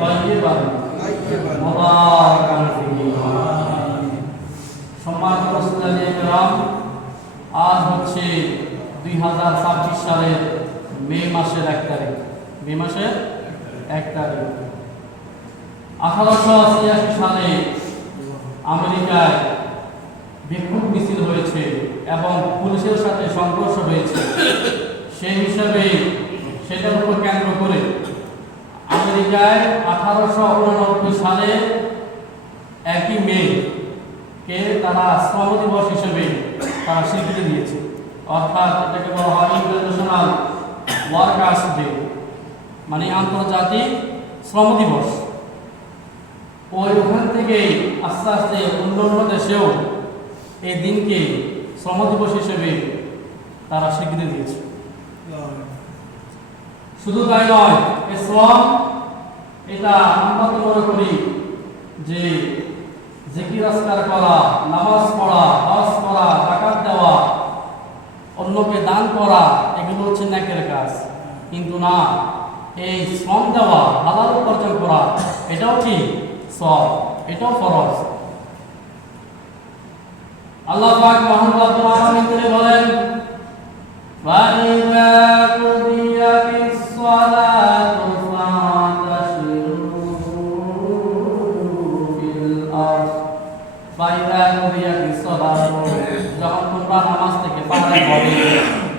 তাইয়িবান মুবারাকান ফীহি। সম্মানিত মুসলিম کرام, আজ হচ্ছে 2026 সালের মে মাসের 1 তারিখ। মে মাসের 1 তারিখ 1888 সালে আমেরিকায় বিক্ষোভ মিছিল হয়েছে এবং পুলিশের সাথে সংঘর্ষ হয়েছে। সেই হিসাবে সেটার উপর কেন্দ্র করে আমেরিকায় 1889 সালে 1 মে কে তারা শ্রম দিবস হিসেবে তারা স্বীকৃতি দিয়েছে। অর্থাৎ এটাকে বলা হয় ইন্টারন্যাশনাল ওয়ার্কার্স ডে, মানে আন্তর্জাতিক শ্রম দিবস। ওখান থেকে আস্তে আস্তে অন্যান্য দেশেও এই দিনকে শ্রম দিবস হিসেবে তারা স্বীকৃতি দিয়েছে। শুধু তাই নয়, এই শ্রম এটা আমরা তো মনে করি যে জিকির আজকার করা, নামাজ পড়া, হজ করা, যাকাত দেওয়া, অন্যকে দান করা, এগুলো হচ্ছে নেকের কাজ। কিন্তু না, এই শ্রম দেওয়া, হালাল উপার্জন করা, এটাও কি সওয়াব, এটাও ফরজ। আল্লাহ পাক মহান রব্বুল আলামিন তিনি বলেন, ওয়াইযা কুদিয়াতিস সালাতু ফান্তাশিরু ফিল আরদ। ওয়াইযা কুদিয়াতিস সালাতু, যখন তোমরা নামাজ থেকে ফারিগ হবে,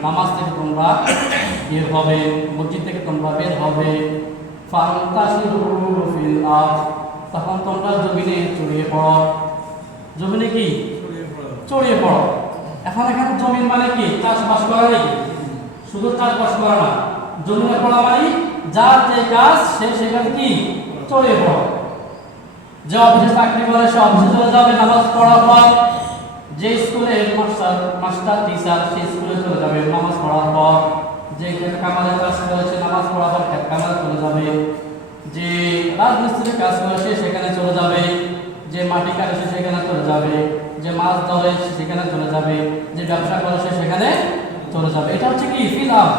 নামাজ থেকে তোমরা বের হবে, মসজিদ থেকে তোমরা বের হবে, ফান্তাশিরু ফিল আরদ, তখন তোমরা জমিনে ছড়িয়ে পড়ো। জমিনে কি ছড়িয়ে পড়ো। এখন এখানে জমিন মানে কি চাষবাস করা নাকি? শুধু চাষবাস করা না, জমিনে পড়া মানে যার যে কাজ সে সেখানে কি ছড়িয়ে পড়ো। যে অফিসে চাকরি করে সে অফিসে চলে যাবে নামাজ পড়ার পর। যে স্কুলে মাস্টার টিচার সে স্কুলে চলে যাবে নামাজ পড়ার পর। যে ক্ষেত কামারে কাজ করে সে নামাজ পড়ার পর ক্ষেত কামারে চলে যাবে। যে রাজমিস্ত্রির কাজ করে সে সেখানে চলে যাবে। যে মাটি কাটে সে সেখানে চলে যাবে। যে মাছ ধরে সে সেখানে চলে যাবে। যে ব্যবসা করে সে সেখানে চলে যাবে। এটা হচ্ছে কি ফিল আরদ।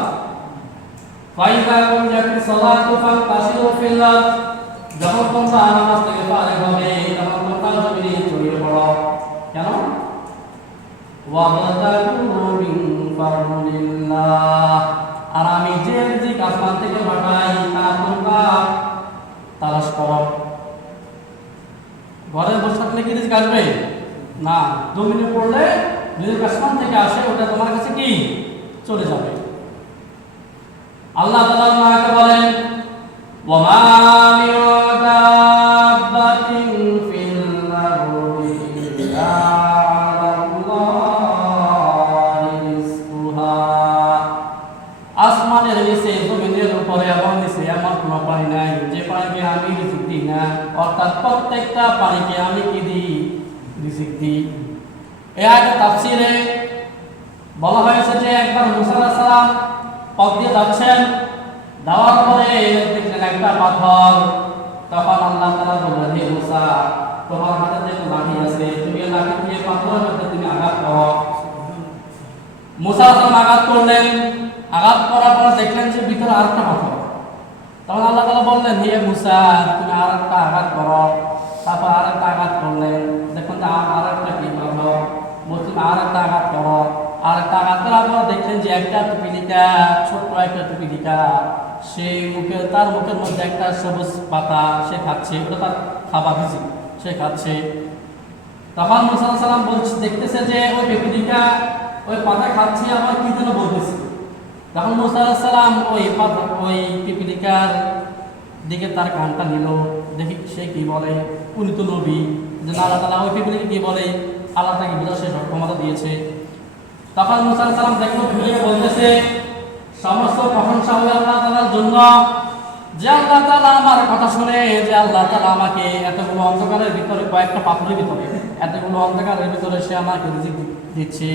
ফাইযা কুদিয়াতিস সালাতু ফান্তাশিরু ফিল আরদ, যখন তোমরা নামাজ থেকে ফারিগ হবে তখন তোমরা জমিনে ছড়িয়ে পড়ো। কেন? ওয়াবতাগু মিন ফাদলিল্লাহ, আর আমি যে রিজিক আসমান থেকে পাঠাই তা তোমরা তালাশ করো। ঘরে বসে থাকলে কি রিজিক আসবে না, জমিনে পড়লে রিজিক আসমান থেকে আসে, ওটা তোমার কাছে কি চলে যাবে। আল্লাহ তাআলা আমাকে বলেন, ওয়া মা মিন দাব্বাতিন ফিল আরদি ইল্লা আলাল্লাহি রিজকুহা, আসমানের নিচে জমিনের উপরে এবং নিচে এমন কোনো প্রাণী নাই যে প্রাণীকে আমি রিজিক দিই না। অর্থাৎ প্রত্যেকটা প্রাণীকে আমি কি দিই? রিজিক দিই। এই আয়াতের তাফসীরে বলা হয়েছে যে একবার মুসা আলাইহিস সালাম পথ দিয়ে যাচ্ছেন, যাওয়ার পরে দেখলেন একটা পাথর। তখন আল্লাহ তাআলা বললেন, হে মুসা, তোমার হাতে যে লাঠি আছে, তুমি এই লাঠি দিয়ে পাথরের মধ্যে তুমি আঘাত করো। মুসা আলাইহিস সালাম আঘাত করলেন। আঘাত করার পর দেখলেন যে ভিতরে আরেকটা পাথর। তখন আল্লাহ তাআলা বললেন, হে মুসা, তুমি আরেকটা আঘাত করো। তারপর আরেকটা আঘাত করলেন, দেখুন যে আরেকটা কি পাথর। বলছেন আরেকটা আঘাত করো। আরেকটা আঘাত করার পর দেখলেন যে একটা পিপিলিকা, ছোট্ট একটা পিপিলিকা, তার মুখের মধ্যে একটা সবুজ পাতা সে খাচ্ছে, ওটা তার খাবার হিসেবে সে খাচ্ছে। তখন মুসা আলাইহিস সালাম দেখতেছে যে ওই পিপিলিকা ওই পাতা খাচ্ছে, আবার কি যেন বলতেছে। তখন মুসা আলাইহিস সালাম ওই পিপিলিকার দিকে তার কানটা নিল, দেখি সে কি বলে। উনি তো নবী, যে আল্লাহ তাআলা ওই পিপিলিকা কি বলে, আল্লাহ তাকে বোঝার সে সক্ষমতা দিয়েছে। তখন মুসা আলাইহিস সালাম দেখলো পিপিলিকা বলতেছে, সমস্ত প্রশংসা হবে আল্লাহ তাআলার জন্য, যে আল্লাহ তাআলা আমার কথা শুনে, যে আল্লাহ তাআলা আমাকে এতগুলো অন্ধকারের ভিতরে, কয়েকটা পাথরের ভিতরে, এতগুলো অন্ধকারের ভিতরে সে আমাকে রিজিক দিচ্ছে।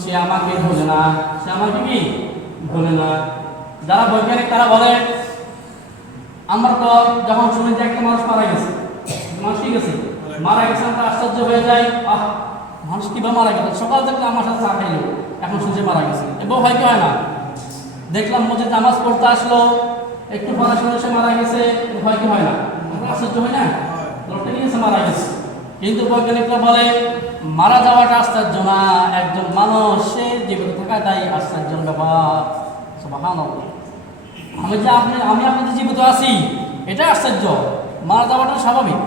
সে আমাকে ভুলে না, সে আমাকে কি ভুলে না। যারা বৈজ্ঞানিক তারা বলে, আমরা তো যখন শুনি যে একটা মানুষ মারা গেছে, মানুষ কি গেছে মারা গেছে, আমরা আশ্চর্য হয়ে যাই, মানুষ কিভাবে মারা গেছে। সকাল থেকে আমার সাথে চা খাইলো, এখন শুনছে মারা গেছে, এবং হয় কি হয় না। দেখলাম মসজিদ নামাজ পড়তে আসলো, একটু পড়াশোনা সে মারা গেছে, হয় কি হয় না? আশ্চর্য হয় না? লোকটা কি গেছে, মারা গেছে। কিন্তু বৈজ্ঞানিকরা বলে মারা যাওয়াটা আশ্চর্য না, একজন মানুষ সে জীবিত থাকাটাই আশ্চর্যের ব্যাপার। সুবহানাল্লাহ। আমি আপনি যে জীবিত আছি এটা আশ্চর্য, মারা যাওয়াটা স্বাভাবিক।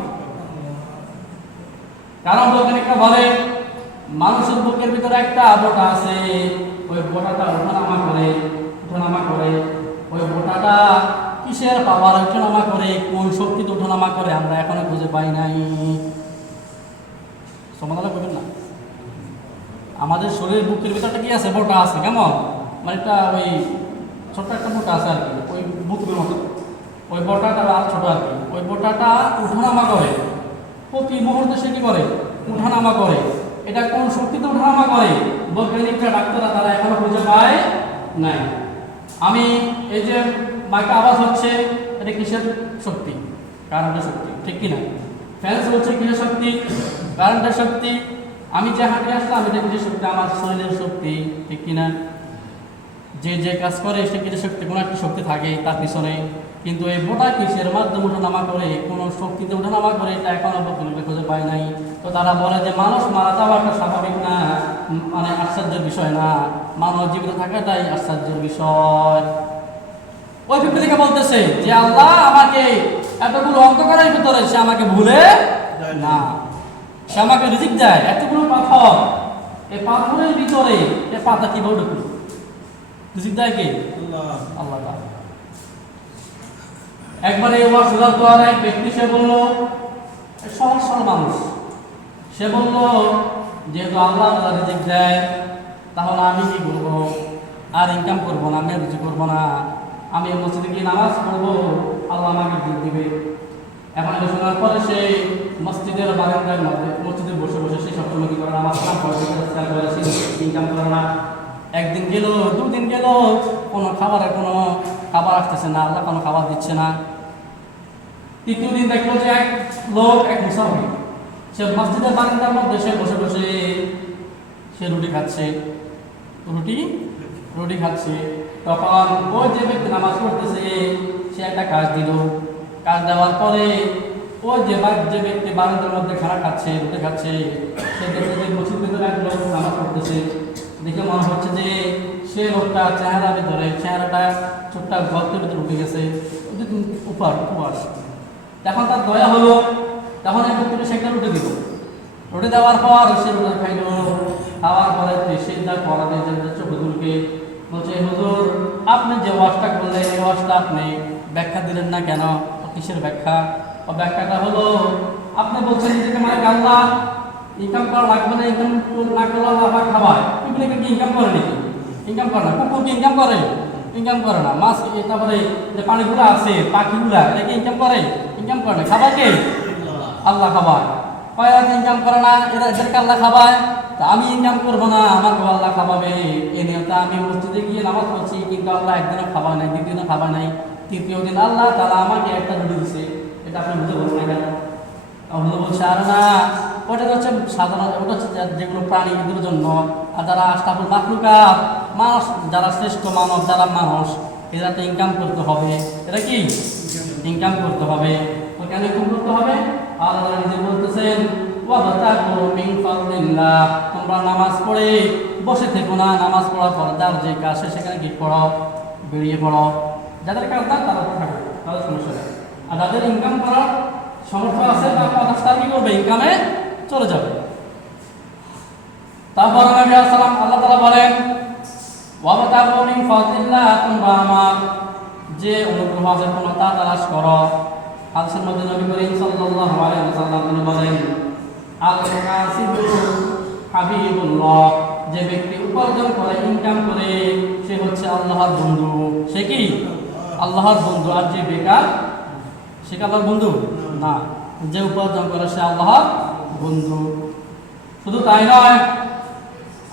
কারণ বৈজ্ঞানিকরা বলে মানুষের বুকের ভিতরে একটা বোটা আছে, ওই বোটাটা ওঠানামা করে। ওই বোটাটা কিসের পাওয়ার ওঠানামা করে, কোন শক্তিতে ওঠানামা করে আমরা এখনো খুঁজে পাই নাই। সমাধান করবেন না? আমাদের শরীরের বুকের ভিতরটা কি আছে? বোটা আছে। কেমন? মানে একটা ওই ছোট্ট একটা বোটা আছে আর কি, ওই বুকের মতো। ওই বোটাটা আর ছোট আর কি। ওই বোটাটা উঠানামা করে প্রতি মুহূর্তে, সে কি করে? উঠানামা করে। এটা কোন শক্তিতে উঠানামা করে? বৈজ্ঞানিকরা, ডাক্তাররা তারা এখনো খুঁজে পায় নাই। আমি এই যে মাইকে আওয়াজ হচ্ছে, এটা কিসের শক্তি? কারেন্টের শক্তি, ঠিক কিনা? ফ্যান চলছে কিসের শক্তি? কারেন্টের শক্তি। আমি যে হাঁটে আসলাম এটা কিসের শক্তি? আমার শরীরের শক্তি, ঠিক কিনা? যে কাজ করে সে কিসের শক্তি? কোনো একটা শক্তি থাকে তার পিছনে। কিন্তু এই বোটা কিসের মাধ্যমে ওঠানামা করে, কোন শক্তিতে ওঠানামা করে, এটা এখনো বৈজ্ঞানিকরা খুঁজে পায় নাই। তো তারা বলে যে মানুষ মারা যাওয়াটা স্বাভাবিক না, মানে আশ্চর্যের বিষয় না, মানুষ জীবিত থাকাটাই আশ্চর্যের বিষয়। ওই ব্যক্তি বলতেছে যে আল্লাহ আমাকে এতগুলো অন্ধকারের ভিতরে সে আমাকে ভুলে না, সে আমাকে রিজিক দেয়। এতগুলো পাথর, এই পাথরের ভিতরে এই পাতা কিভাবে ঢুকলো? রিজিক দেয় কে? আল্লাহ তাআলা। একবারে ওয়াসুলার পর এক ব্যক্তি সে বলল, সহজ সরল মানুষ, সে বলল যেহেতু আল্লাহ তাআলা রিজিক দেয় তাহলে আমি কি করবো? আর ইনকাম করবো না, আমি রুজি করবো না, আমি মসজিদে গিয়ে নামাজ পড়বো, আল্লাহ আমাকে রিজিক দিবে। এখন শোনার পরে সে মসজিদের বারান্দার মধ্যে, মসজিদে বসে বসে সে সবসময় কি করে? নামাজ পড়ে, ইনকাম করে না। একদিন গেল, দুদিন গেল, কোনো খাবার আসতেছে না, আল্লাহ কোনো খাবার দিচ্ছে না। তৃতীয় দিন দেখলো যে এক লোক, এক মুসাফির, সে মসজিদের বারান্দার মধ্যে সে বসে বসে সে রুটি খাচ্ছে। তখন ওই যে ব্যক্তি নামাজ পড়তেছে সে একটা কাজ দিল। কাজ দেওয়ার পরে ওই যে ব্যক্তি বারান্দার মধ্যে রুটি খাচ্ছে, সে দেখতে যে মসজিদের ভিতরে এক লোক নামাজ পড়তেছে। দেখে মনে হচ্ছে যে সে লোকটা চেহারাটা ছোট্ট গর্তের ভিতরে উঠে গেছে, উপর। তখন তার দয়া হলো, তখন এক ব্যক্তিকে সে একটা রুটি দিল। রুটি দেওয়ার পর সে রুটি খাইল। খাওয়ার পরে সে তার পড়া দিয়েছে হুজুরকে, বলছে হুজুর আপনি যে ওয়াজটা করলেন এই ওয়াজটা আপনি ব্যাখ্যা দিলেন না কেন? কিসের ব্যাখ্যা? ও ব্যাখ্যাটা হলো আপনি বলছেন নিজেকে মানে আল্লাহ ইনকাম করা লাগবে না, ইনকাম না করলে আবার খাবার। পিপলে কি ইনকাম করে নাকি? ইনকাম করে না। কুকুর কি ইনকাম করে? ইনকাম করে না। মাছ, তারপরে যে পানিগুলো আছে, পাখিগুলা, এটা কি ইনকাম করে? ইনকাম করে না। খাবার কে? আল্লাহ খাবার। কয়েক ইনকাম করে না, এদেরকে আল্লাহ খাবায়। তা আমি ইনকাম করবো না, আমাকে আল্লাহ খাওয়াবে। এ নিয়ে তো আমি মসজিদে গিয়ে নামাজ পড়ছি, কিন্তু আল্লাহ একদিনও খাবার নাই, দ্বিতীয় খাবার নাই, তৃতীয় দিন আল্লাহ তারা আমাকে একটা রুটি দিচ্ছে। এটা আপনি বুঝতে পারবেন না কেন? আমরা বলছি আর না, ওটা হচ্ছে সাধারণ, ওটা হচ্ছে যেগুলো প্রাণীদের জন্য। আর যারা আশরাফুল মাখলুকাত, মানুষ যারা শ্রেষ্ঠ মানব, যারা মানুষ, এরা তো ইনকাম করতে হবে। এটা কি ইনকাম করতে হবে? তো কেন ইনকাম করতে হবে? আল্লাহ নিজে বলতেছেন তোমরা নামাজ পড়ে বসে থেকো না, নামাজ পড়ার পর যার যে কাজ সেখানে কি পড়ো, বেরিয়ে পড়ো। যাদের কাজ না তারা থাকবে, তাদের সমস্যা নেই। আর যাদের ইনকাম করার সমর্থ আছে তার কি করবে? ইনকামে চলে যাবে। তারপর নবী সাল্লাম আল্লাহ তাআলা বলেন ওয়াবতাগু মিন ফাদলিল্লাহ, তোমরা আমার যে অনুগ্রহ আছে তোমরা তা তালাশ করো। হাদিসের মধ্যে নবী করিম সাল্লাল্লাহু আলাইহি ওয়াসাল্লাম তিনি বলেন আল কাসিবু হাবিবুল্লাহ, যে ব্যক্তি উপার্জন করে, ইনকাম করে, সে হচ্ছে আল্লাহর বন্ধু। সে কি আল্লাহর বন্ধু। আর যে বেকার, সে কি আল্লাহর বন্ধু না। যে উপার্জন করে সে আল্লাহর বন্ধু। শুধু তাই নয়,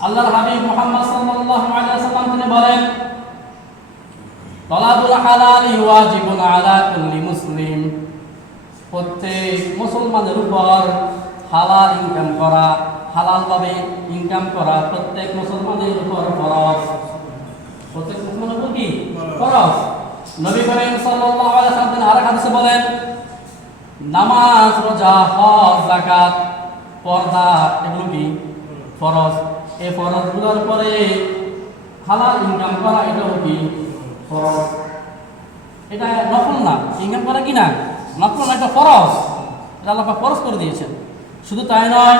আল্লাহর হাবিব মুহাম্মদ সাল্লাল্লাহু আলাইহি ওয়াসাল্লাম তিনি বলেন তালাবুল হালালি ওয়াজিবুন আলা কুল্লি মুসলিম, প্রত্যেক মুসলমানের উপর হালাল ইনকাম করা, হালালভাবে ইনকাম করা প্রত্যেক মুসলমানের উপর ফরজ। প্রত্যেক মুসলমানের উপর কি ফরজ? নবী করিম সাল্লাল্লাহু আলাইহি ওয়াসাল্লাম আরেক হাদিসে বলেন, নামাজ, রোজা, হজ, যাকাত, পর্দা এগুলো কি ফরজ। এই ফরজগুলোর পরে হালাল ইনকাম করা এটাও কি ফরজ। এটা নফল না, ইনকাম করা কি না নফল না, এটা ফরজ। এটা আল্লাহ পাক ফরজ করে দিয়েছেন। শুধু তাই নয়,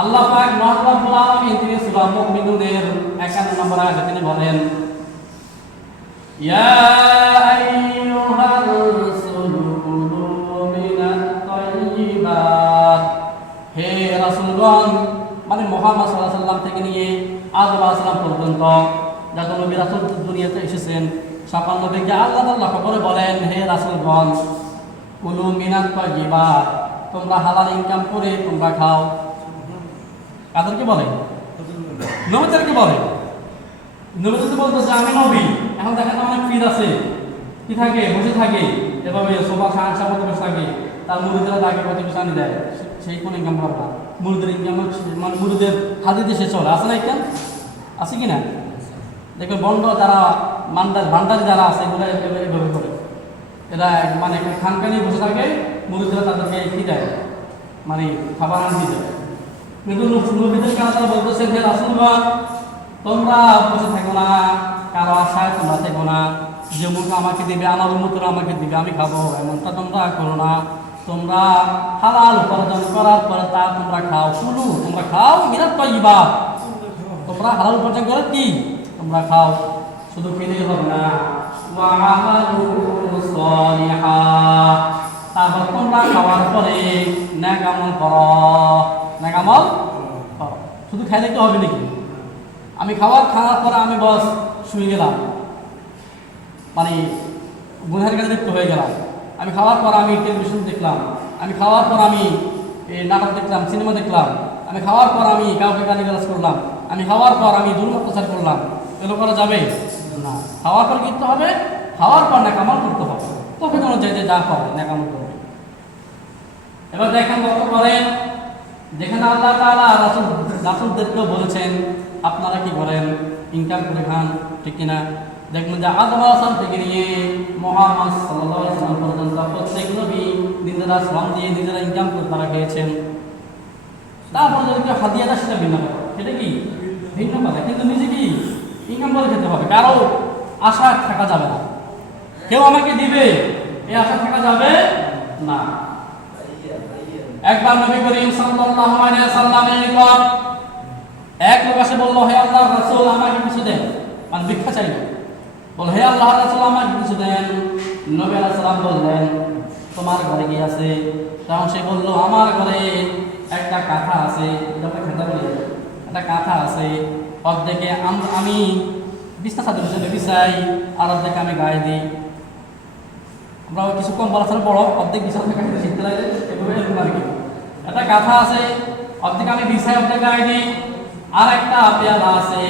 আল্লাহ পাক মহান রব্বুল আলামিন তিনি সূরা মুমিনুনের 51 নম্বর আয়াতে তিনি বলেন, ইয়া আইয়ুহার রাসূলু কুলু মিনাত তাইয়্যিবাত। হে রাসূলগণ, মানে মুহাম্মদ সাল্লাল্লাহু আলাইহি ওয়াসাল্লাম থেকে নিয়ে আদম আলাইহিস সালাম পর্যন্ত যত নবী রাসূল দুনিয়াতে এসেছেন, সকল নবীকে আল্লাহ তাআলা করে বলেন, হে রাসূলগণ, কুলু মিনাত তাইয়্যিবাত, তোমরা হালাল ইনকাম করে তোমরা খাও। কাদেরকে বলে? নবীদেরকে বলে। নবীদের বলতো যে আমি নবী। এখন দেখেন অনেক পীর আছে, কি থাকে, বসে থাকে এভাবে সোফা সাহায্য মতো বসে থাকে, তার মুরিদরা তাকে কত কিছু আনি দেয়, সেই কোন ইনকাম করে না। মুরিদের ইনকাম মানে মুরিদের হাতে দেশে চলে, আছে না ইনকাম? আছে কি না? দেখবেন বন্ড যারা ভান্ডারি যারা আছে এগুলো এভাবে করে, এরা মানে খানকানি বসে থাকে, মুরিদরা তাদেরকে কি দেয়, মানে খাবার আনি দেয়। কিন্তু নবীদেরকে আল্লাহ বলতেছেন, হে রাসূলগণ, তোমরা বসে থাকো না, কারো আশায় তোমরা থেকো না, যে মুখ আমাকে দিবে আমার উম্মতরা আমাকে দিবে আমি খাবো, এমনটা তোমরা করো না। তোমরা হালাল উপার্জন করার পরে তা তোমরা খাও। কুলু, তোমরা খাও মিনাত তাইয়্যিবাত, তোমরা হালাল উপার্জন করে কি তোমরা খাও। শুধু খেলেই হবে না, ওয়া আমালু সালিহা, তারপর তোমরা খাওয়ার পরে নেক আমল করো। নেক আমল করো, শুধু খাইলে কি হবে নাকি? আমি খাওয়ার পরে আমি বস শুয়ে গেলাম, মানে গুনহার কাছে লিপ্ত হয়ে গেলাম। আমি খাওয়ার পর আমি টেলিভিশন দেখলাম, আমি খাওয়ার পর আমি নাটক দেখলাম, সিনেমা দেখলাম, আমি খাওয়ার পর আমি কাউকে গালিগালাজ করলাম, আমি খাওয়ার পর আমি জুলুম অত্যাচার করলাম, এগুলো করা যাবে না। খাওয়ার পর করতে হবে, খাওয়ার পর নেক আমল করতে হবে, তবে কোনো চাইতে যা পাবে নেক আমল করবে। এবার দেখেন লক্ষ্য করেন, যেখানে আল্লাহ তাআলা রাসূলদেরকেও বলেছেন আপনারা কি করেন, ইনকাম করে খান, ঠিক কিনা? দেখবেন যে আদম আলাইহিস সালাম থেকে নিয়ে মুহাম্মদ সাল্লাল্লাহু আলাইহি ওয়াসাল্লাম পর্যন্ত প্রত্যেক নবী নিজেরা শ্রম দিয়ে নিজেরা ইনকাম করে তারা খেয়েছেন। তারপর যদি কেউ হাদিয়া দেয় সেটা ভিন্ন কথা, সেটা কি ভিন্ন কথা, কিন্তু নিজে কি ইনকাম করে খেতে হবে। কারো আশা থাকা যাবে না, কেউ আমাকে দিবে এই আশা থাকা যাবে না। একবার নবী করিম সাল্লাল্লাহু আলাইহি ওয়াসাল্লামের নিকট এক লোক এসে বলল, হে আল্লাহর রাসূল, আমাকে কিছু দেন, মানে ভিক্ষা চাইল। বল, হে আল্লাহর রাসূল, আমাকে কিছু দেন। নবী আলাইহিস সালাম বললেন, তোমার ঘরে কি আছে? তখন সে বলল, আমার ঘরে একটা কাঁথা আছে, এটা খেতে বলি, একটা কাঁথা আছে, অর্ধেকে আমি বিছনা চাদর হিসেবে বিছাই, আর অর্ধেকে আমি গায়ে দিই। আমরা কিছু কম বলা ছাড়া বড় অর্ধেক বিছানা থেকে শিখতে লাগে, এভাবে এরকম আর কি। একটা কাঁথা আছে, অর্ধেক আমি বিছাই, অর্ধেক গায়ে দিই। আর একটা পেয়ালা আছে,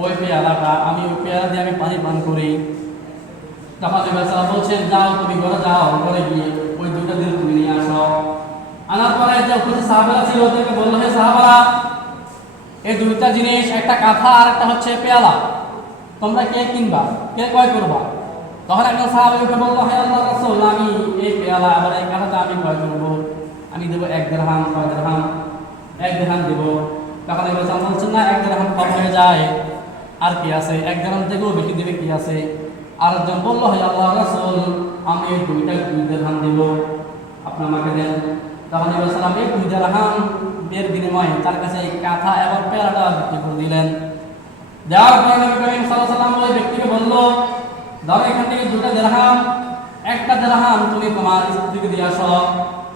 ওই পেয়ালাটা আমি ওই পেয়ালা দিয়ে আমি পানি পান করি। তখন বলছেন, যাও তুমি ঘরে যাও, ঘরে গিয়ে ওই দুইটা দিন তুমি নিয়ে আসো। আনার পরে যে উপস্থিত সাহাবারা ছিল ওদেরকে বললো, হে সাহাবারা, এই দুইটা জিনিস, একটা কাঁথা আর একটা হচ্ছে পেয়ালা, তোমরা কে কিনবা, কে ক্রয় করবা? তখন একজন সাহাবীকে বললো, হে আল্লাহর রাসূল, আমি এই পেয়ালা আবার এই কাঁথাটা আমি ক্রয় করবো, আমি দেবো 1 দিরহাম, 1 দিরহাম, 1 দিরহাম দেবো। তখন এই বলছেন, বলছেন না, 1 দিরহাম কম হয়ে যায়, আর কি আছে, 1 দিরহাম থেকেও বেশি দেবে কি আছে? আরেকজন বললো, হে আল্লাহর রাসূল, আমি এই 2 দিরহাম দেব, আপনি আমাকে দেন। তখন নবী সাল্লাল্লাহু আলাইহি ওয়াসাল্লাম 2 দিরহাম এর বিনিময়ে তার কাছে এই কাঁথা এবং পেয়ালাটা বিক্রি করে দিলেন। দেওয়ার পরে নবী করিম সাল্লাল্লাহু আলাইহি ওয়াসাল্লাম ওই ব্যক্তিকে বলল, দাও এখান থেকে 2 দিরহাম, 1 দিরহাম তুমি তোমার স্ত্রীকে দিয়ে আসো,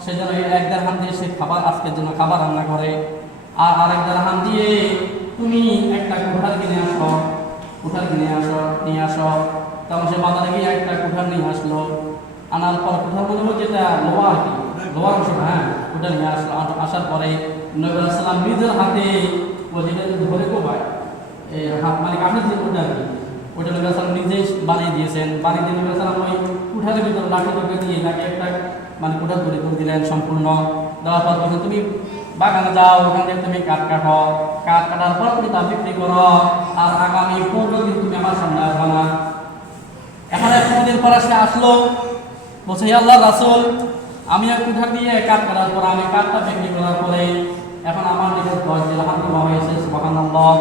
সেজন্য এই 1 দিরহাম দিয়ে সে খাবার আজকের জন্য খাবার রান্না করে। আর আরেক দিরহাম দিয়ে তুমি একটা কুঠার কিনে আসো, কুঠার কিনে আসো, নিয়ে আসো। তখন সে বাজারে গিয়ে একটা কুঠার নিয়ে আসলো। আনার পর কুঠার মনে যেটা লোহা আর কি, লোহার অংশ, হ্যাঁ, কুঠার নিয়ে আসলো। আসার পরে নবী সাল্লাল্লাহু আলাইহি ওয়াসাল্লাম নিজের হাতে ও যেটা ধরে কোবায়, এই হাত মানে কাঠের যে কুঠার আর কি, ওইটা নবী সাল্লাল্লাহু আলাইহি ওয়াসাল্লাম নিজেই বানিয়ে দিয়েছেন। বানিয়ে দিয়ে নবী সাল্লাল্লাহু আলাইহি ওয়াসাল্লাম ওই কুঠারের ভিতরে লাঠি ঢুকে দিয়ে তাকে একটা মানে কুঠার তৈরি করে দিলেন সম্পূর্ণ। দেওয়ার পর বলছেন, তুমি বাগানে যাও, ওখান থেকে তুমি কাঠ কাটো, কাঠ কাটার পর তুমি তা বিক্রি করো, আর আগামী 15 দিন তুমি আমার সামনে আসবে না। এখন 15 দিন পরে সে আসলো, বলছে হে আল্লাহ রাসূল, আমি এক কুঠা দিয়ে কাজ করার পর আমি কাঠটা বিক্রি করার পরে এখন আমার নিকট 10 দিরহাম জমা হয়েছে। সুবহানাল্লাহ।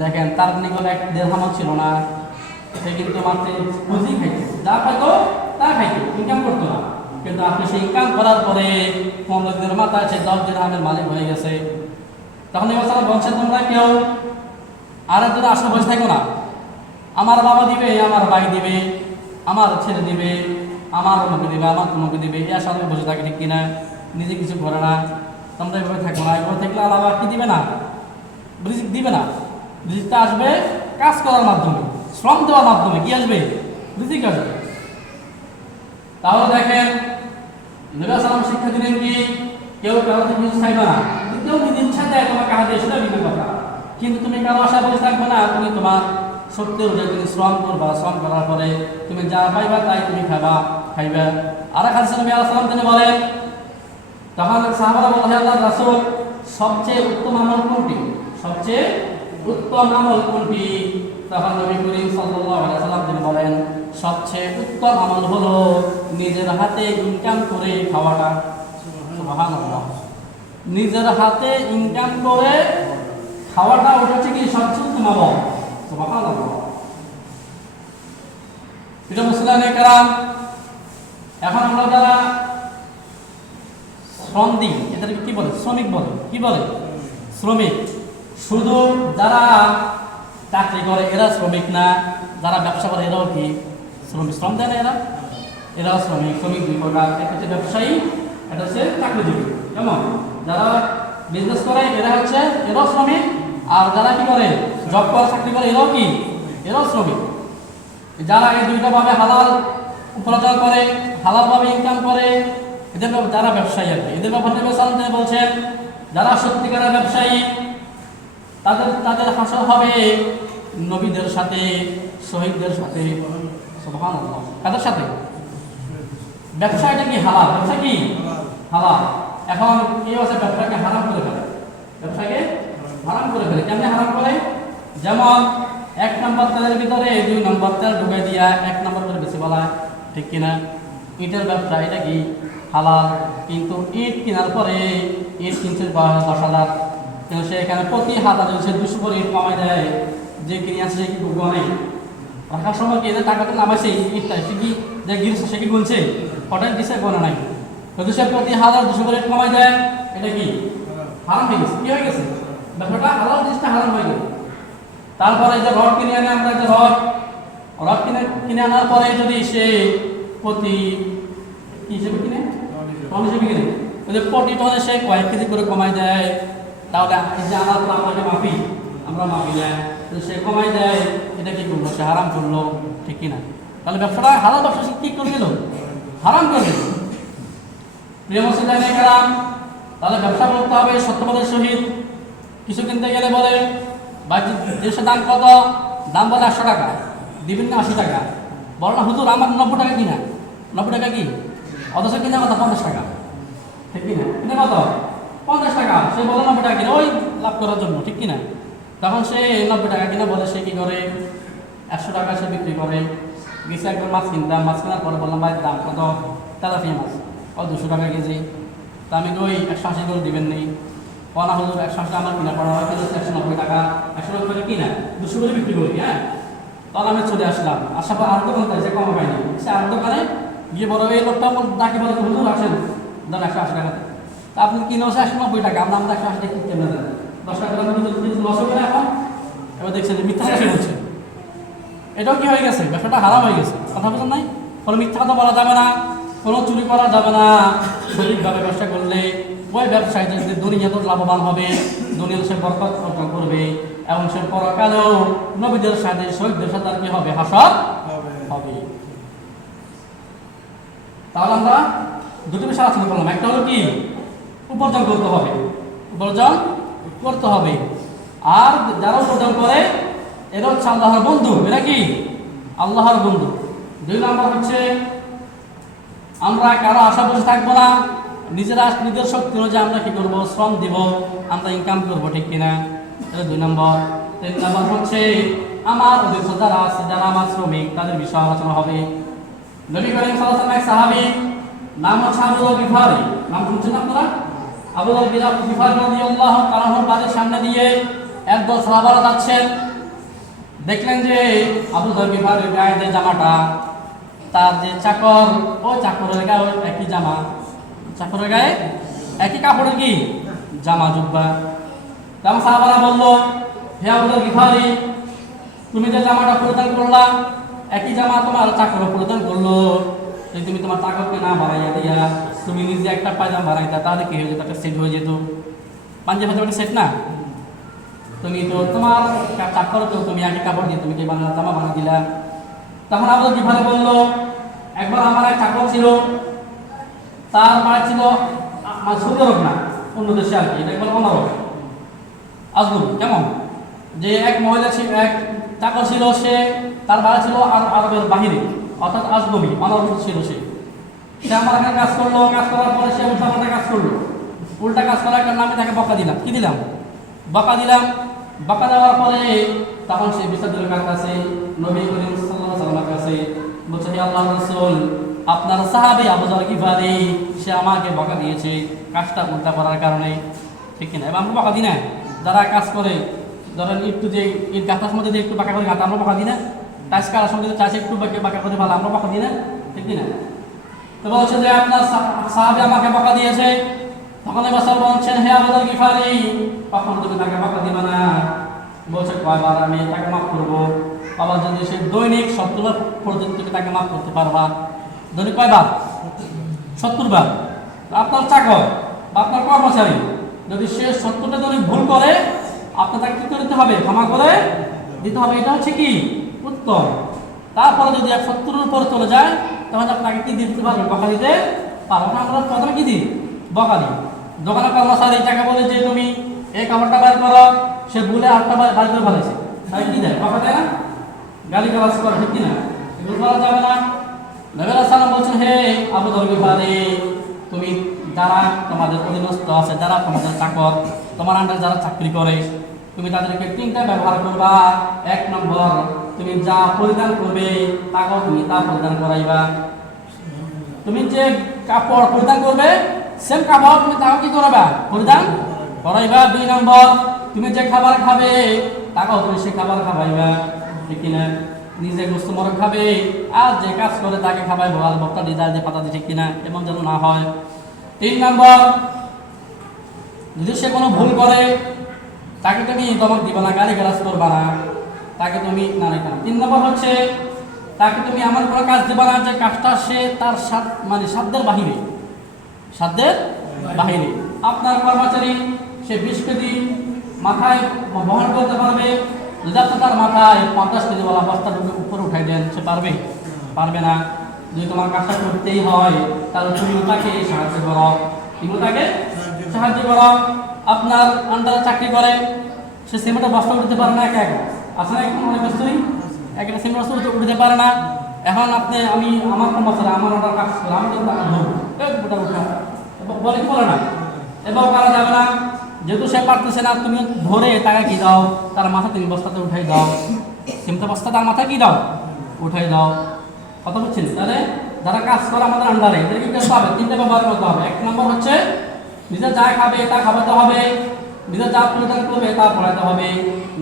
দেখেন তার নিকট 1 দিরহামও ছিল না, সে কিন্তু মাত্র পুঁজি খাইতো, যা পাইতো তা খাইতো, ইনকাম করতো না। কিন্তু আপনি সেই ইনকাম করার পরে 15 দিনের মাথায় সে 10 দিরহামের মালিক হয়ে গেছে। তখন নবী সাল্লাল্লাহু আলাইহি ওয়াসাল্লাম বলছেন, তোমরা কেউ আর একজন আশা বসে থাকো না, আমার বাবা দিবে, আমার ভাই দিবে, আমার ছেলে দিবে, আমার অমুকে দিবে, আমার তোমাকে দিবে, এই আশা আমি বসে থাকি, ঠিক কিনা? নিজে কিছু করে না। তোমরা এভাবে থাকবো না। এভাবে থাকলে আল্লাহ কি দিবে না? রিজিক দিবে না। রিজিকটা আসবে কাজ করার মাধ্যমে, শ্রম দেওয়ার মাধ্যমে। কি আসবে? রিজিক আসবে। তাহলে দেখেন নবী সাল্লাল্লাহু শিক্ষা দিলেন কি, কেউ কারো থেকে কিছু চাইবে না। কেউ যদি ইচ্ছা দেয় তোমাকে কাজ দিয়ে, সেটা ভিন্ন কথা। কিন্তু তুমি কারো আশা বসে থাকবে না। তুমি তোমার শক্তির অনুযায়ী তুমি শ্রম করবা, শ্রম করার পরে তুমি যা পাইবা তাই তুমি খাইবা। আর এক হাদিসে নবী আলাইহিস সালাম তিনি বলেন, তখন সাহাবারা বললেন, হে আল্লাহর রাসূল, সবচেয়ে উত্তম আমল কোনটি? সবচেয়ে উত্তম আমল কোনটি? তখন নবী করিম সাল্লাল্লাহু আলাইহি ওয়াসাল্লাম তিনি বলেন, সবচেয়ে উত্তম আমল হলো নিজের হাতে ইনকাম করে খাওয়াটা। সুবহানাল্লাহ। নিজের হাতে ইনকাম করে খাওয়াটা ওটা হচ্ছে কি সবচেয়ে উত্তম আমল। সুবহানাল্লাহ। এটা মুসলিম কেরাম, এখন আমরা যারা শ্রম দিই, এদেরকে কি বলে? শ্রমিক বলে। কি বলে? শ্রমিক। শুধু যারা চাকরি করে এরা শ্রমিক না, যারা ব্যবসা করে এরাও কি শ্রমিক? শ্রম দেয় না এরাও শ্রমিক। শ্রমিক দুই প্রকার, একটা হচ্ছে ব্যবসায়ী, একটা হচ্ছে চাকরিজীবী। কেমন? যারা বিজনেস করে এরাও শ্রমিক, আর যারা কি করে জব করে, চাকরি করে, এরাও কি? এরাও শ্রমিক। যারা এই দুইটা ভাবে হালাল উপার্জন করে, হালাল ভাবে ইনকাম করে, এদের যারা ব্যবসায়ী আর কি। এদের ব্যাপারে নবী সাল্লাল্লাহু আলাইহি ওয়াসাল্লাম বলছেন, যারা সত্যিকারের ব্যবসায়ী তাদের হাসর হবে নবীদের সাথে, শহীদদের সাথে। সুবহানাল্লাহ। কাদের সাথে? ব্যবসাটা কি হালাল? ব্যবসা কি হালাল? এখন কেউ আছে ব্যবসাকে হারাম করে ফেলে, ব্যবসাকে হারাম করে ফেলে। কেমনে হারাম করে? যেমন 1 নম্বর তেলের ভিতরে 2 নম্বর তেল ঢুকাই দিয়া 1 নম্বর করে বেশি বলা, ঠিক কিনা? ইটের ব্যবসা, এটা কি হালাল, কিন্তু ইট কেনার পরে ইট কিনছে 10,000, কিন্তু সে এখানে প্রতি হাজার যদি সে 200 করে ইট কমাই দেয়, যে কিনে আছে সে কি গনে? রাখার সময় কি এদের টাকাটা নামাইছে ইটটা, সে কি যে গিরছে সে কি গুনছে? হঠাৎ দিছে, গোনা নাই। যদি সে প্রতি হাজার 200 করে ইট কমাই দেয়, এটা কি হারাম হয়ে গেছে? কি হয়ে গেছে? ব্যবসাটা হালাল, জিনিসটা হারাম হয়ে গেছে। তারপরে যে রড কিনে আনে, আমরা যে রড কিনে আনার পরে যদি সে প্রতি কি হিসেবে কিনে, টন হিসেবে কিনে, যদি প্রতি টনে সে কয়েক কেজি করে কমাই দেয়, তাহলে এই যে আনার পর আমরা মাপি দেয়, সে কমাই দেয়, এটা কি করলো? সে হারাম করলো, ঠিক কিনা? তাহলে ব্যবসাটা হালাল, ব্যবসা সে কি করে দিল? হারাম করে দিল। প্রিয় মুসলিম কেরাম, তাহলে ব্যবসা করতে হবে সত্যবাদের সহিত। কিছু কিনতে গেলে বলে জিনিসের দাম কত? দাম বলে 800 টাকা, দিবেন না 80 টাকা। বলো না হুজুর আমার 90 টাকা কিনা। 90 টাকা কি? অথচ কিনা কত? 50 টাকা, ঠিক কিনা? কিনা কত? 50 টাকা। সে বলে 90 টাকা কিনা, ওই লাভ করার জন্য, ঠিক কিনা? তখন সে 90 টাকা কিনা বলে সে কি করে? 100 টাকা সে বিক্রি করে। গেছে একবার মাছ কিনতাম, মাছ কেনার পরে বললাম ভাই দাম কত? তেলাপিয়া মাছ 200 টাকা কেজি। তা আমি ওই 180 করে দিবেন নেই। না হুজুর 180 আমার কিনা পড়া হয়, 190 টাকা, 190 টাকা কিনা 200 করে বিক্রি করি। হ্যাঁ, তখন আমি চলে আসলাম, আসার পর আর দোকান সে কমা পাইনি। সে আর দোকানে গিয়ে বড় এই লোকটা ডাকি বলে, হুজুর আসেন দেন 180 টাকা। তা আপনি কিনে হচ্ছে 190 টাকা, আমরা 180 টাকা কিনতে না দেন 10 টাকা লস করে। এখন এবার দেখছেন মিথ্যা কথা বলছে, এটাও কি হয়ে গেছে? ব্যবসাটা হারাম হয়ে গেছে। কথা বলছেন নাই? কোনো মিথ্যা কথা বলা যাবে না, কোনো চুরি করা যাবে না। সঠিকভাবে ব্যবসা করলে ওই ব্যবসায়ী যে দুনিয়াতে লাভবান হবে, দুনিয়াতে সে বরকত অর্জন করবে, এবং সে পরকালেও নবীদের সাথে, শহীদদের সাথে আর কি হবে? হাসর হবে। তাহলে আমরা দুটো বিষয় আলোচনা করলাম। একটা হলো কি? উপার্জন করতে হবে, উপার্জন করতে হবে। আর যারা উপার্জন করে এরা হচ্ছে আল্লাহর বন্ধু। এরা কি? আল্লাহর বন্ধু। 2 নম্বর হচ্ছে আমরা কারো আশা বসে থাকবো না, নিজের শক্তি অনুযায়ী আমরা কি করবো? শ্রম দিব, আমরা ইনকাম করবো, ঠিক কিনা? এটা 2 নম্বর। 3 নম্বর হচ্ছে আমার অধীনস্থ যারা আছে, যারা আমার শ্রমিক, তাদের বিষয়ে আলোচনা হবে। নবী করিম সাল্লাল্লাহু আলাইহি ওয়াসাল্লাম এক সাহাবী নাম হচ্ছে আবু যর গিফারি, নাম শুনছেন আপনারা? আবু যর গিফারি রাদিয়াল্লাহু তাআলা তাদের সামনে দিয়ে একদল সাহাবারা যাচ্ছেন। দেখলেন যে আবু যর গিফারির গায়ে যে জামাটা, তার যে চাকর, ওই চাকরের গায়ে একই জামা, চাকরের গায়ে একই কাপড়ের কি জামা, জুব্বা। তখন সাহাবারা বলল, হে আবু যর গিফারি, তুমি যে জামাটা পরিধান করলা, একই জামা তোমার চাকরও পরিধান করলো, এই তুমি তোমার চাকরকে না বাড়াইয়া দিয়া তুমি নিজে একটা পায়জামা বাড়াইতা, তাহলে কি হয়ে যেত? একটা সেট হয়ে যেত, পাঞ্জাবি একটা সেট না? তুমি তো তোমার চাকরকেও তুমি একই কাপড় দিয়ে তুমি কি বাংলা জামা বানা দিলা। তখন আবু যর গিফারি বলল, একবার আমার এক চাকর ছিল, তার বাড়ি ছিল সৌদি না, অন্য দেশে আর কি, এটা একবার অনারব আজলুম। কেমন যে এক মহিলা ছিল, এক চাকর ছিল, সে তার বাড়ি ছিল আরবের বাহিরে, অর্থাৎ আজলমি, অনারব ছিল সে। আমার এখানে কাজ করলো, কাজ করার পরে সে উল্টা কাজ করলো, উল্টা কাজ করার কারণে আমি তাকে বকা দিলাম। কি দিলাম? বকা দিলাম। বকা দেওয়ার পরে তখন সে বিচার দিল কার কাছে? নবী করিম সাল্লাল্লাহু আলাইহি ওয়াসাল্লামের কাছে। বলছে, হে আল্লাহর রাসূল, আপনার সাহাবী আবু যর গিফারি সে আমাকে বকা দিয়েছে কাজটা উল্টা করার কারণে। ঠিক কিনা? এবার আমরা বকা দিই না? যারা কাজ করে, ধরেন একটু যে ইট গাঁথার মধ্যে যে একটু বাঁকা করে গাঁথা, আমরা বকা দিই না? টাইস কাটার সঙ্গে চাষে একটু বাঁকা করে ভালো, আমরা বকা দিই না? ঠিক কিনা? তো বলছে যে আপনার সাহাবী আমাকে বকা দিয়েছে। তখন এবার বলছেন, হে আবু যর গিফারি, কখন তুমি তাকে বকা দিবে না? বলছে, কয়বার আমি তাকে মাফ করবো? আবার যদি সে দৈনিক 70 বার পর্যন্ত তুমি তাকে মাফ করতে পারবা। দৈনিক কয়বার? 70 বার। আপনার চাকর বা আপনার কর্মচারী যদি সে 70টা দৈনিক ভুল করে, আপনার তাকে কি করতে হবে? ক্ষমা করে দিতে হবে। এটা হচ্ছে কি উত্তম। তারপরে যদি 70-এর উপরে চলে যায়, তাহলে আপনাকে কি দিতে পারবেন? বকা দিতে পারবেন। আমরা প্রথমে কি দিই? বকা দিই। দোকানে কর্মচারী টাকা বলে যে তুমি এই কাপড়টা বের করো, সে ভুলে 8টা বার করে ফেলেছে, তাই কি দেয়? বকা দেয় না? গালি গালাজ করে, ঠিক কিনা? এগুলো করা যাবে না। নবী আলাইহিস সালাম বলছেন, হে আবু যর গিফারি, তুমি যারা তোমাদের অধীনস্থ আছে, যারা তোমাদের চাকর, তোমার আন্ডারে যারা চাকরি করে, তুমি তাদেরকে 3টা ব্যবহার করবা। 1 নম্বর, তুমি যা পরিধান করবে তাকেও তুমি তা পরিধান করাইবা। তুমি যে কাপড় পরিধান করবে, সেম কাপড় তুমি তাও কি করবা? পরিধান করাইবা। 2 নম্বর, তুমি যে খাবার খাবে তাকেও তুমি সে খাবার খাওয়াইবা। ঠিক কিনা? নিজে গোস্ত মরক খাবে, আর যে কাজ করে তাকে খাবাই বল বক্তা দিয়ে যায় যে পাতা দিয়ে, ঠিক কিনা? এমন যেন না হয়। 3 নম্বর, যদি সে কোনো ভুল করে তাকে তুমি দমক দিবা না, গালি গালাজ করবা না, তাকে তুমি না না। 3 নম্বর হচ্ছে, তাকে তুমি এমন কোনো কাজ দিবা না যে কাজটা সে তার সাধ্যের বাহিরে, সাধ্যের বাহিরে। আপনার কর্মচারী সে 20 কেজি মাথায় বহন করতে পারবে, যদি আপনি তার মাথায় 50 কেজি বলা বস্তার উপরে উঠাই দেন, সে পারবে? পারবে না। যদি তোমার কাজটা করতেই হয়, তাহলে তুমি তাকে সাহায্য করো, তুমি তাকে সাহায্য করো। আপনার আন্ডারে চাকরি করে, সে সিমেন্টের বস্তা উঠতে পারে না, একা আছে না? এখন অনেক ব্যস্তই একটা সিমেন্ট বস্তা উঠতে পারে না। এখন আপনি আমি আমার কর্মচারী আমার আন্ডার কাজ করে, আমি তো উঠা বলে কি বলে না? এবার করা যাবে না। যেহেতু সে পারতেছে না, তুমি ধরে তাকে কি দাও? তার মাথা তুমি বস্তাতে উঠাই দাও, সিমটা বস্তা তার মাথায় কি দাও? উঠাই দাও। কথা বুঝছেন? তাহলে যারা কাজ করে আমাদের আন্ডারে, এদেরকে করতে হবে 3টা ব্যবহার করতে হবে। 1 নম্বর হচ্ছে, নিজে যা খাবে তা খাওয়াতে হবে, নিজে যা পরিধান করবে তা পড়াতে হবে।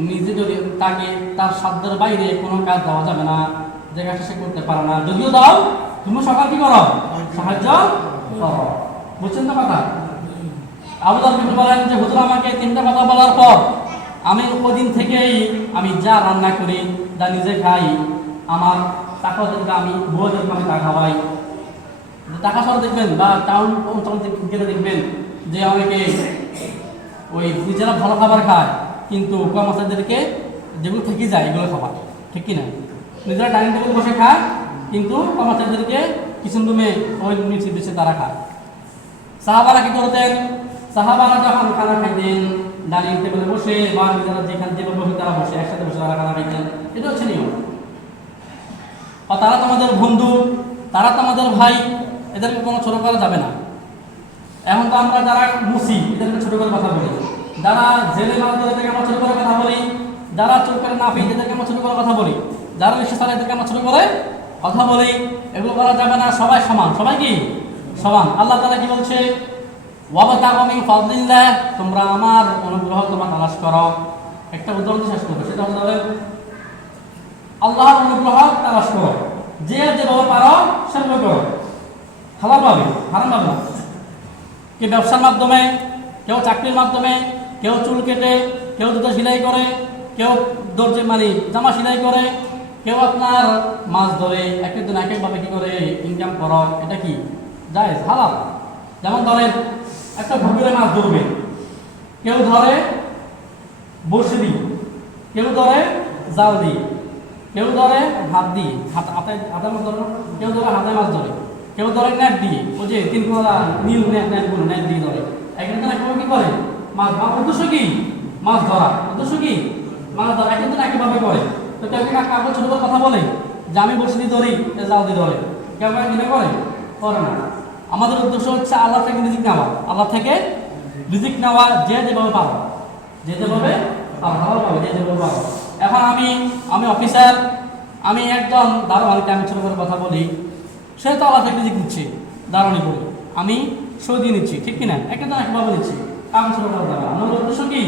নিজে যদি তাকে তার সাধ্যের বাইরে কোনো কাজ দেওয়া যাবে না, যে কাজটা সে করতে পারে না। যদিও দাও, তুমি সকাল কি করো? সাহায্য করো। বুঝছেন তো কথা? আবু যর গিফারি বলেন যে, হুজুর আমাকে 3টা কথা বলার পর আমি ওদিন থেকেই আমি যা রান্না করি, যা নিজে খাই, আমার চাকরদেরকে আমি বউদেরকে আমি তা খাওয়াই। ঢাকা শহরে দেখবেন বা টাউন অঞ্চল গেলে দেখবেন যে অনেকে ওই নিজেরা ভালো খাবার খায়, কিন্তু কর্মচারীদেরকে যেগুলো থেকে যায় এগুলো খাবার, ঠিক কিনা? নিজেরা ডাইনিং টেবিলে বসে খায়, কিন্তু কর্মচারীদেরকে কিচেন রুমে ওই নিচে বসে তারা খায়। সাহাবারা কি করতেন? সাহাবারা যখন খানা খাইতেন, ডাইনিং টেবিলে বসে বা নিজেরা যেখানে যেভাবে বসে তারা বসে একসাথে বসে তারা খানা খাইতেন। এটা হচ্ছে নিয়ম। তারা তোমাদের বন্ধু, তারা তোমাদের ভাই, এদেরকে কোনো ছোট করা যাবে না। এখন তো আমরা যারা মুসি এদেরকে ছোট করে কথা বলি, যারা জেলে মাছ ধরে থেকে আমরা ছোট করে কথা বলি, যারা চুল করে নাফি এদেরকে আমরা ছোট করে কথা বলি, যারা রিক্সা চালায় এদেরকে আমরা ছোট করে কথা বলি, এগুলো করা যাবে না। সবাই সমান, সবাই কি সমান। আল্লাহ তাআলা কি বলছে, ওয়াবতাগু মিন ফাদলিল্লাহ, তোমরা আমার অনুগ্রহ তোমরা তালাশ করো। একটা উদাহরণ দিয়ে শেষ করবো, সেটা হচ্ছে আল্লাহর অনুগ্রহ তালাশ করো, যে যেভাবে পারো সেভাবে করো, হালাল পাবে, হারাম পাবে না। কেউ ব্যবসার মাধ্যমে, কেউ চাকরির মাধ্যমে, কেউ চুল কেটে, কেউ জুতো সেলাই করে, কেউ দর্জি মানে জামা সেলাই করে, কেউ আপনার মাছ ধরে, এক একজন এক একভাবে কি করে ইনকাম করো, এটা কি জায়েজ, হালাল। যেমন ধরেন একটা পুকুরে মাছ ধরবে, কেউ ধরে বড়শি দিয়ে, কেউ ধরে জাল দিয়ে, কেউ ধরে হাত দিয়ে, হাতের মাছ ধরে, কেউ ধরে হাতে মাছ ধরে, কেউ ধরে নেট দিয়ে, ওই যে 3 কোনা নীল নেটগুলো নেট দিয়ে ধরে। একজন একভাবে কি করে মাছ, উদ্দেশ্য কি মাছ ধরা, উদ্দেশ্য কি মাছ ধরা, একজন একইভাবে করে। তো কেউ কাউকে ছোট করে কথা বলে যে আমি বড়শি দিয়ে ধরি, জাল দিয়ে ধরে, কেউ কিনে করে না। আমাদের উদ্দেশ্য হচ্ছে আল্লাহ থেকে রিজিক নেওয়া, আল্লাহ থেকে রিজিক নেওয়া, যে যেভাবে পাবো, যে যেভাবে ভালো পাবে, যে যেভাবে পাবো। এখন আমি অফিসার, আমি একজন দারোয়ানকে আমি ছোট করে কথা বলি, সে তো আল্লাহ থেকে রিজিক নিচ্ছে, দারোয়ানি করি, আমি সৌদি নিচ্ছি, ঠিক কিনা, একজন একভাবে নিচ্ছি, কাউকে ছোট করা যাবে। আমার উদ্দেশ্য কি,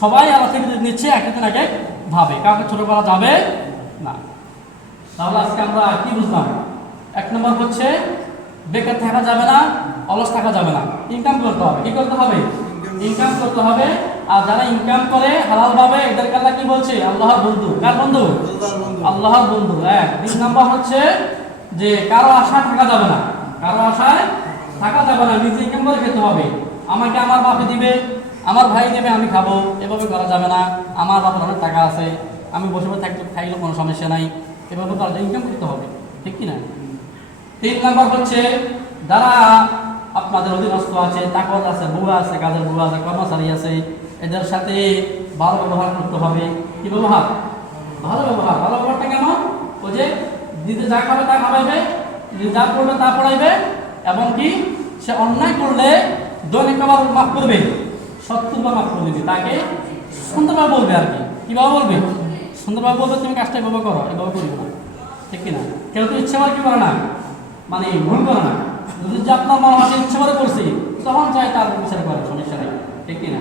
সবাই আল্লাহ থেকে রিজিক নিচ্ছে, একজন এক ভাবে, কাউকে ছোট করা যাবে না। তাহলে আজকে আমরা কি বুঝলাম? 1 নম্বর হচ্ছে বেকার থাকা যাবে না, অলস থাকা যাবে না, ইনকাম করতে হবে। কি করতে হবে? ইনকাম করতে হবে। আর যারা ইনকাম করে হালাল ভাবে, এদেরকে আল্লাহ কি বলছে? আল্লাহর বন্ধু। কার বন্ধু? আল্লাহর বন্ধু। 2 নম্বর হচ্ছে যে কারো আশায় থাকা যাবে না, কারো আশায় থাকা যাবে না, নিজে ইনকাম করে খেতে হবে। আমাকে আমার বাপে দিবে, আমার ভাই দেবে, আমি খাবো, এভাবে করা যাবে না। আমার বাপের অনেক টাকা আছে, আমি বসে বসে থাকলে কোনো সমস্যা নাই, এভাবে করা যায়, ইনকাম করতে হবে, ঠিক কিনা? 3 নম্বর হচ্ছে যারা আপনাদের অধীনস্থ আছে, তাকওয়াত আছে, বুয়া আছে, কাজের বুয়া আছে, কর্মচারী আছে, এদের সাথে ভালো ব্যবহার করতে হবে। কি ব্যবহার? ভালো ব্যবহার। ভালো ব্যবহারটা কেমন? ওই যে দিতে যা খাবে তা খাওয়াইবে, যা পড়বে তা পড়াইবে, এবং কি সে অন্যায় করলে দৈনিক আবার মাফ করবে, 70 বার মাফ করে দিবে, তাকে সুন্দরভাবে বলবে। আর কি কিভাবে বলবে? সুন্দরভাবে বলবে, তুমি কাজটা এভাবে করো, এভাবে করিও না, ঠিক কিনা? কেউ তো ইচ্ছা করে কি করে না, মানে ভুল করে না। যদি যে আপনার মনে হয় ইচ্ছা করে করছি, তখন চাই তার বিচার করে, সমস্যা নেই, ঠিক কিনা?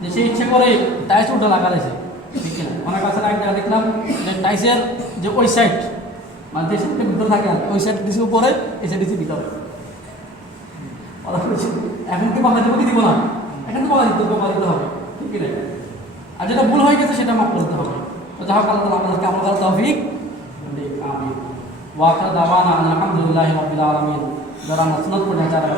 যে সে ইচ্ছে করে টাইস উল্টা লাগালেছে, ঠিক কিনা? অনেক কাছে এক জায়গায় দেখলাম যে টাইসের যে ওই সাইড, মানে যে সাইডটা ভিতরে থাকে, ওই সাইড দিছে উপরে, এই সাইড দিছে ভিতরে। এখন কি বাবা দেবো, কি দিব না, এখন তো বাবা দিতে হবে, ঠিক কিনা? আর যেটা ভুল হয়ে গেছে সেটা মাফ করতে হবে। তো যাই হোক, আল্লাহ আমাদেরকে আমল করার তৌফিক দিক। আমিন। ওয়া আখিরু দাওয়ানা আলহামদুলিল্লাহি রাব্বিল আলামিন। যারা মাসনাদ পড়ে যারা